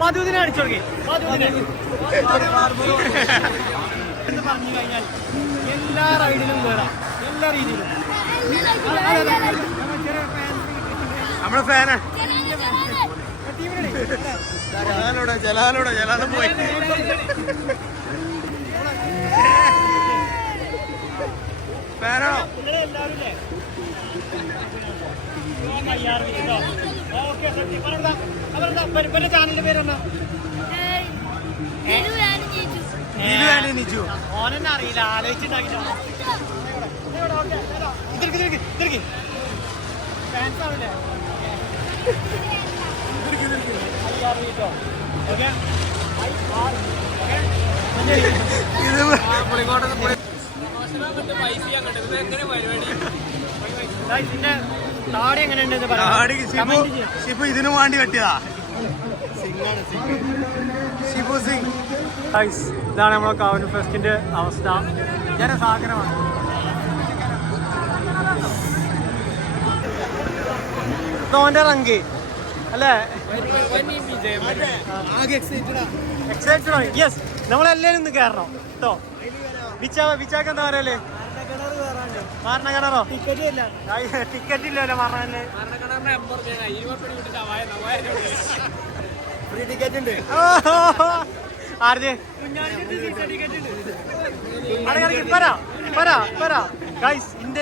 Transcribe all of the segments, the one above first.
മധുവിനെ അടിച്ചോളി എന്ന് പറഞ്ഞു കഴിഞ്ഞാൽ എല്ലാ റൈഡിലും കയറാം, എല്ലാ രീതിയിലും. നമ്മുടെ ഫാനാണ്. ജലാലോടെ പോയി ഫാനാണോ? ചാനലിന്റെ പേരെന്നാ? ഓനെന്നെ അറിയില്ല, ആലോചിച്ചുണ്ടാക്കിട്ടോ. ഫാൻസ് ആവില്ലേ? താടി എങ്ങനെയുണ്ട്? ഷിബു ഇതിനു വേണ്ടി കെട്ടിയതാ. ഷിബു സിംഗ്. ഇതാണ് നമ്മളെ കാവനൂർ ഫെസ്റ്റിന്റെ അവസ്ഥ. ജനസാഗരമാണ്. തോന്റെ റങ്ക് അല്ലേ? എക്സൈറ്റഡ്. യെസ്, നമ്മളെല്ലാരും ഒന്ന് കയറണം കേട്ടോ. വിച്ചാക്ക് എന്താ പറയല്ലേ? മാരണ കിണറോ? ടിക്കറ്റ് ഇല്ലല്ലോ മാറണല്ലേ? ഫ്രീ ടിക്കറ്റ് ഉണ്ട്. ആരുടെ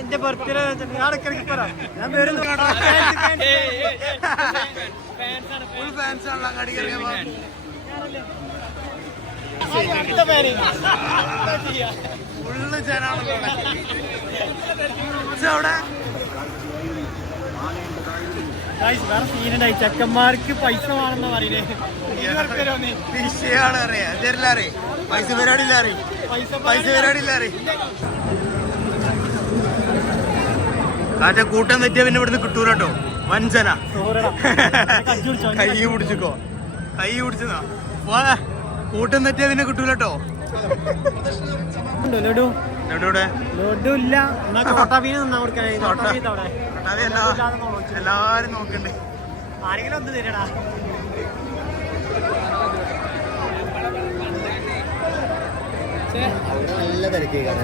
എന്റെ ബർത്ത്ഡേ ഇടയ്ക്കിടയ്ക്ക് പറ. ഞാൻ വരുന്നു. ഫുള്ള് ജനാണല്ലോ അവിടെ. വേറെ സീനുണ്ടായി. ചെക്കന്മാർക്ക് പൈസ വേണമെന്ന് പറയില്ലേ? വിഷയമാണ് അറിയാ. തരില്ലാറേ പൈസ പരിപാടിയില്ലാറേ. പൈസ പരിപാടിയില്ലാറേ. കാറ്റ കൂട്ടം തെറ്റിയ പിന്നെ ഇവിടുന്ന് കിട്ടൂല കേട്ടോ. വഞ്ചന. കൈ പിടിച്ചിക്കോ. കൈ പിടിച്ചതാ. കൂട്ടം തെറ്റിയ പിന്നെ കിട്ടൂല കേട്ടോ. ലഡു ഇല്ല. എല്ലാരും നോക്കണ്ടേ? ആരെങ്കിലും ഒന്ന് തരടാ.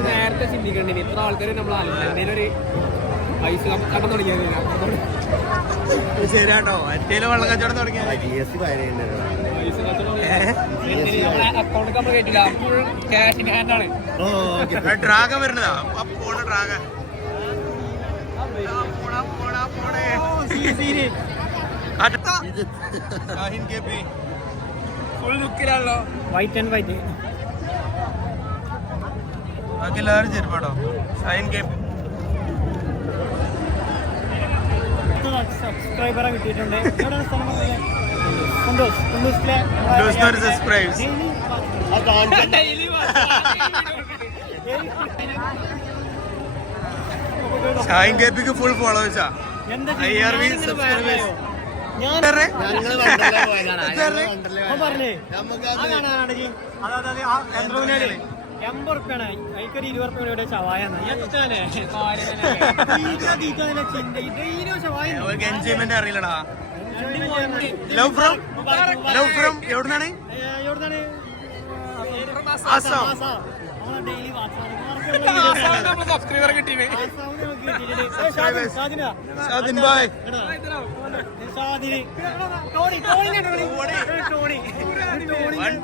നേരത്തെ ചിന്തിക്കണ്ടേ ഇത്ര ആൾക്കാർ നമ്മൾ ഒരു പൈസ കടം തുടങ്ങിയത്. ശരിയാട്ടോ. ഏറ്റവും വെള്ളം കച്ചവടം തുടങ്ങിയ അക്കൗണ്ട് നമ്മൾ കേട്ടില്ല. ഫുൾ ക്യാഷ് ഇൻ ഹാൻഡ് ആണ്. ഡ്രാഗൻ വരുന്നതാ. ഡ്രാഗൻ ഫുൾ ലുക്കിലാണല്ലോ. White and white. ബാക്കി എല്ലാവരും ചെരുപ്പാടോ. ഷൈൻ കേപ്പ്. സബ്സ്ക്രൈബറെ കിട്ടിയിട്ടുണ്ട്. ഷൈൻ കേപ്പിക്ക് ഫുൾ ഫോളോവേഴ്സാ. $80 അതിക്കൊരു $20 ചവായ. എൻജോയ്മെന്റ് അറിയില്ലടാ. ലവ് ഫ്രം എവിടുന്നാണ്? ആസാം. സബ്സ്ക്രൈബർ കിട്ടിയത്.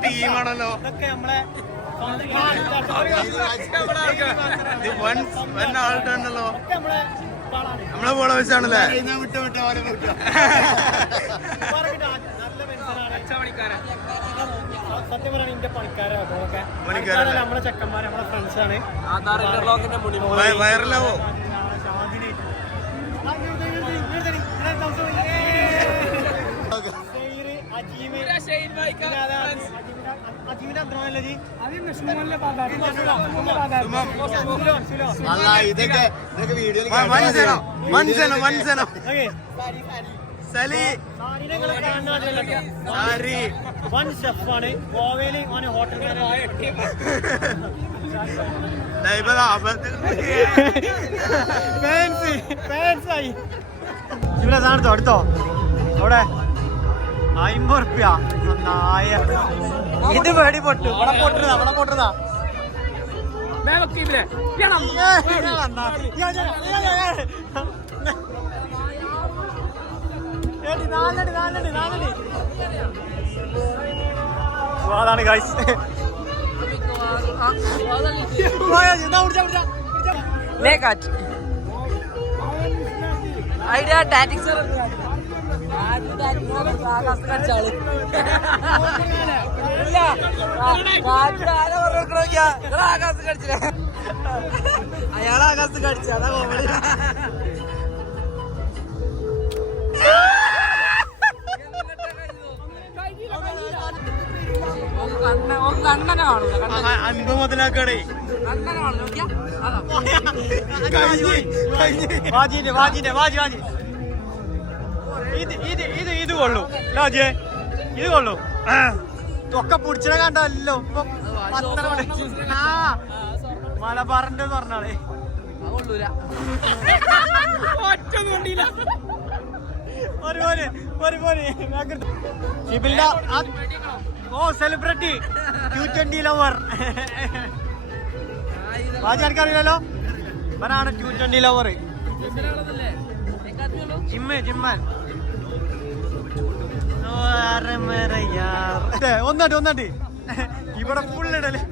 ടീമാണല്ലോ. ഇതൊക്കെ നമ്മളെ ആളുണ്ടല്ലോ. നമ്മളെ പോലെ വെച്ചാണല്ലേ? സത്യം പറയാൻ എന്റെ പണിക്കാരാണ് നമ്മളെ ചെക്കന്മാരെ, നമ്മളെ ഫ്രണ്ട്സാണ്. വൈറലാവോ? സലി സാരി വൺ ഷെഫാണ് ഗോവയില് ഹോട്ടൽ ഇവിടെ സാധനത്തോ അടുത്തോ അവിടെ 50 റുപ്യ ഇത് പേടി പൊട്ടു ഇവിടെ പൊട്ടുന്നതാ അതാണ് ഗൈസ് ഐഡിയ ടാറ്റിക്സ് അയാളെ ആകാശത്ത് കടിച്ചു അതാ കോമഡി അൻപത് മുതലാക്കടേ ഇത് കൊള്ളു ലാജേ ഇത് കൊള്ളു ഒക്കെ പിടിച്ചിനെ കണ്ടല്ലോ മലബാറിന്റെ പറഞ്ഞാളേ ഓ സെലിബ്രിറ്റി Q20 ലവർ വാചാർക്കറിയില്ലല്ലോ ഇവനാണ് Q20 ലവർ ജിമ്മൻ ഒന്നാട്ടി ഇവിടെ ഫുള്ളിടല്ലേ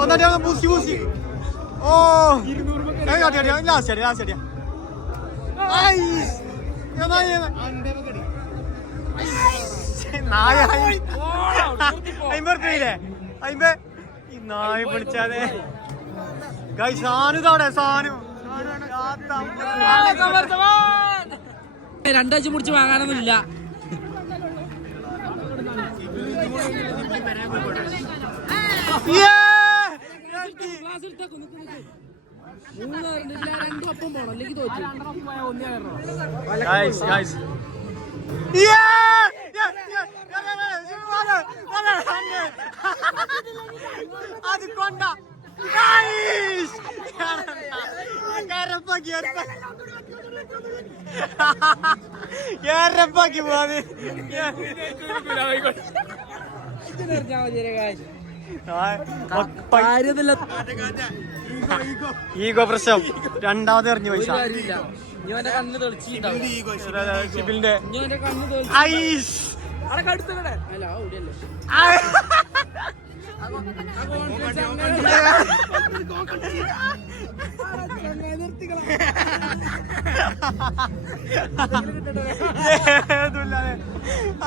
ഒന്നാട്ടി പൂസി ഓ ലാസ്റ്റ് അടിയാ നായ വിളിച്ചാതെ സാധനം രണ്ടാഴ്ച മുടിച്ച് വാങ്ങാനൊന്നുമില്ല രണ്ടൊപ്പം പോണം അല്ലെങ്കിൽ തോറ്റു അത് കൊണ്ട ഏറപ്പാക്കി പോവാത് ഈഗോ പ്രശ്നം രണ്ടാമത് എറിഞ്ഞു പൈസ ഷിബിലിന്റെ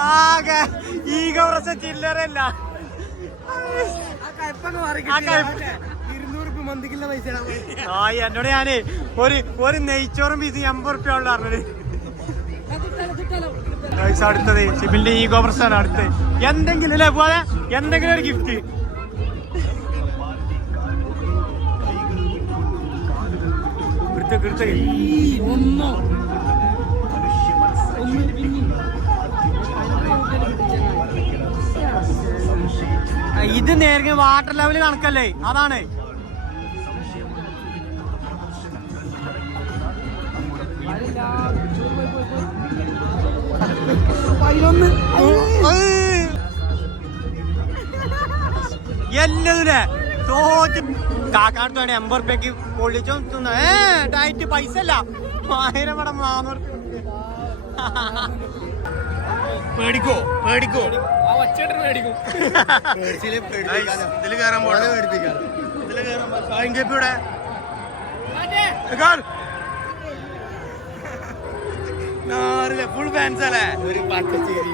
ആകെ ഈഗോ പ്രശ്നം ചില്ലറല്ല എന്നോട് ഞാനേ ഒരു നെയ്ച്ചോറും പീസ് 80 റുപ്യ ഉള്ള പറഞ്ഞത് അടുത്തത് ഷിബിലിന്റെ ഈഗോ പ്രശ്നമാണ് അടുത്ത് എന്തെങ്കിലും അല്ലേ പോലെ എന്തെങ്കിലും ഒരു ഗിഫ്റ്റ് ഇത് നേരെ വാട്ടർ ലെവല് കണക്കല്ലേ അതാണ് എല്ലാവരും തോറ്റ് കാക്കാട്ട് വേണേ 50 റുപ്യക്ക് പൊള്ളിച്ചോ ഡയറ്റ് പൈസ അല്ല 1000 പടം 400 പേടിക്കോ ഇതില് കയറാൻ പോണേ ഇതില് കയറാൻ ഫുൾ ഫാൻസ് അല്ലേ ഒരു പച്ചച്ചേരി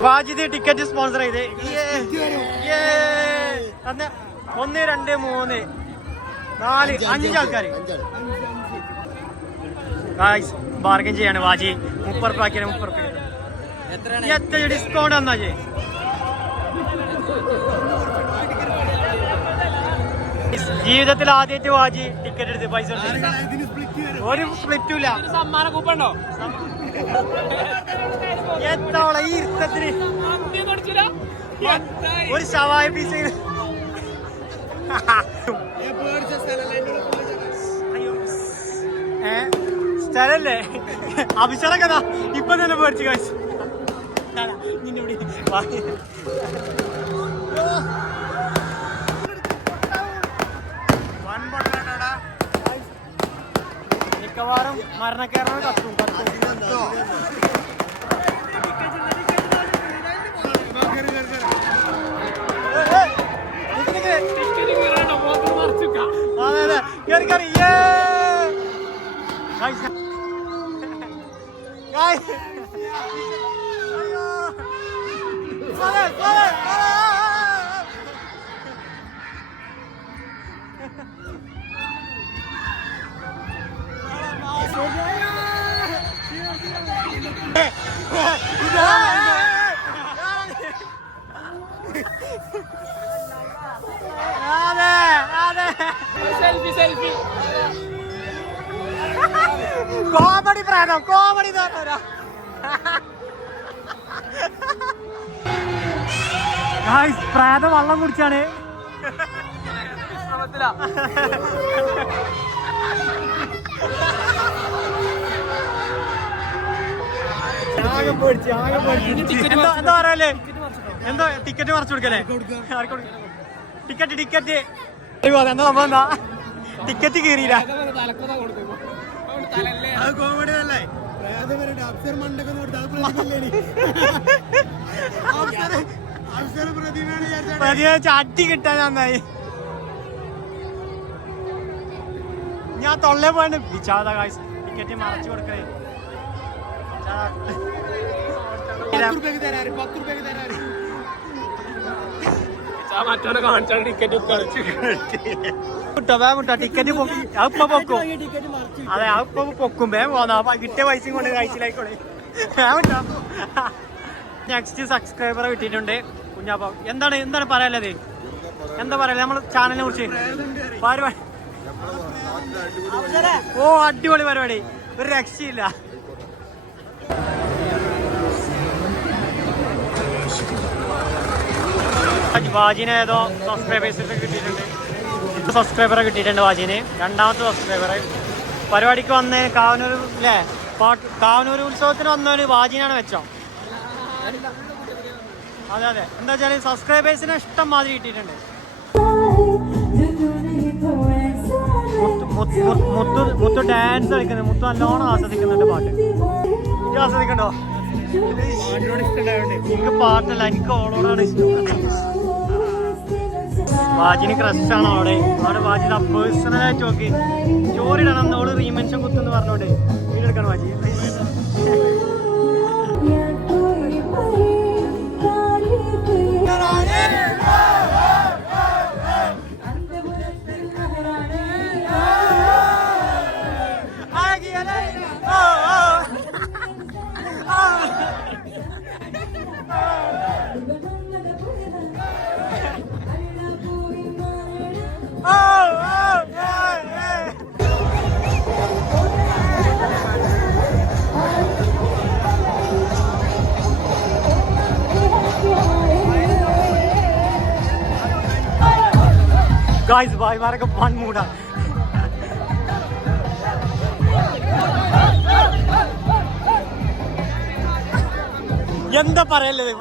വാജിദ് ടിക്കറ്റ് സ്പോൺസർ ചെയ്ത് 1 2 3 4 5 ആൾക്കാര് ബാർഗൻ ചെയ്യാണ് വാജി 30 റുപ്യ 30 റുപ്യ എത്ര ഡിസ്കൗണ്ട് എന്നാ ജീവിതത്തിൽ ആദ്യമായിട്ട് വാജി ടിക്കറ്റ് എടുത്ത് പൈസ ഒരു സ്പ്ലിറ്റും ഇല്ല. സമ്മാന കൂപ്പുണ്ടോ? എത്തോളെ ഈ ഇരുത്തത്തിന് ഒരു ശവായ പീസ് സ്ഥലല്ലേ അഭിഷേകത ഇപ്പൊ തന്നെ പേടിച്ചു കാശ് മിക്കവാറും മരണക്കേറാണ് കത്തും അതെ അതെ കേറി കേറി കോമഡി പ്രായം കോമഡി തോന്നരാ പ്രാത വെള്ളം കുടിച്ചാണ് എന്താ പറയല്ലേ എന്താ ടിക്കറ്റ് മറച്ചു കൊടുക്കല്ലേ ടിക്കറ്റ് എന്താ സംഭവം എന്താ ടിക്കറ്റ് കീറിയില്ല കോമഡി അല്ലേ ചാട്ടി കിട്ടാൻ നന്നായി ഞാൻ തൊള്ളേ പോയിട്ട് വിചാദ കാശ് ടിക്കറ്റ് മറച്ചു കൊടുക്കേ മറ്റോനെ കാണിച്ചാണ് ടിക്കറ്റ് ടിക്കറ്റ് അപ്പൊ പൊക്കും അതെ അപ്പൊ പൊക്കും വേ പോന്നാ കിട്ടിയ പൈസയും കൊണ്ട് കഴിച്ചിലായിക്കോളെ നെക്സ്റ്റ് സബ്സ്ക്രൈബറെ കിട്ടിയിട്ടുണ്ട് കുഞ്ഞാപ്പ എന്താണ് പറയാനുള്ളത് എന്താ പറയാ നമ്മള് ചാനലിനെ കുറിച്ച് പരിപാടി ഓ അടിപൊളി പരിപാടി ഒരു രക്ഷയില്ല വാജിനെ ഏതോ സബ്സ്ക്രൈബറെ കിട്ടിയിട്ടുണ്ട് വാജിന് രണ്ടാമത്തെ സബ്സ്ക്രൈബറെ പരിപാടിക്ക് വന്ന് കാവനൂർ അല്ലേ കാവനൂർ ഉത്സവത്തിന് വന്നവന് വാജിനാണ് വെച്ചോ അതെ അതെ എന്താ വെച്ചാൽ സബ്സ്ക്രൈബേഴ്സിനെ ഇഷ്ടം മാതിരി കിട്ടിയിട്ടുണ്ട് മുത്തു ഡാൻസ് കളിക്കുന്നത് മുത്തു നല്ലോണം ആസ്വദിക്കുന്നുണ്ട് പാട്ട് ഇത് ആസ്വദിക്കണ്ടോ എനിക്ക് പാട്ടല്ല എനിക്ക് ഓളോടാണ് ഇഷ്ടം വാജിന് ക്രഷാണ് അവിടെ വാജിന് പേഴ്സണലായിട്ട് നോക്കി ചോറിടണം ഓള് റീമെൻഷൻ കുത്തെന്ന് പറഞ്ഞോണ്ട് വീഡിയോ എടുക്കണം വാജി ഗായ്സ് ഭായിമാരൊക്കെ വൺ മൂടാണ് എന്താ പറയല്ലേ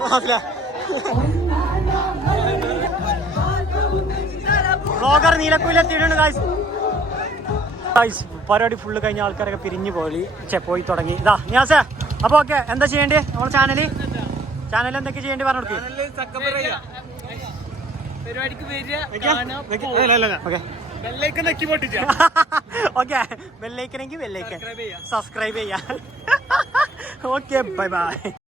ബ്ലോഗർ നീലക്കുയിലെത്തിയിട്ടുണ്ട് ഗായ്സ് പരിപാടി ഫുള്ള് കഴിഞ്ഞ ആൾക്കാരൊക്കെ പിരിഞ്ഞു പോയി തുടങ്ങി ഇതാ നിയാസേ അപ്പൊ ഓക്കെ എന്താ ചെയ്യേണ്ടത് നമ്മളെ ചാനൽ എന്തൊക്കെ ചെയ്യേണ്ടി പറഞ്ഞു കൊടുക്കും ഓക്കെ ബെല്ലൈക്കനെങ്കിൽ ബെല്ലൈക്കൻ സബ്സ്ക്രൈബ് ചെയ്യാം ഓക്കെ ബൈ ബൈ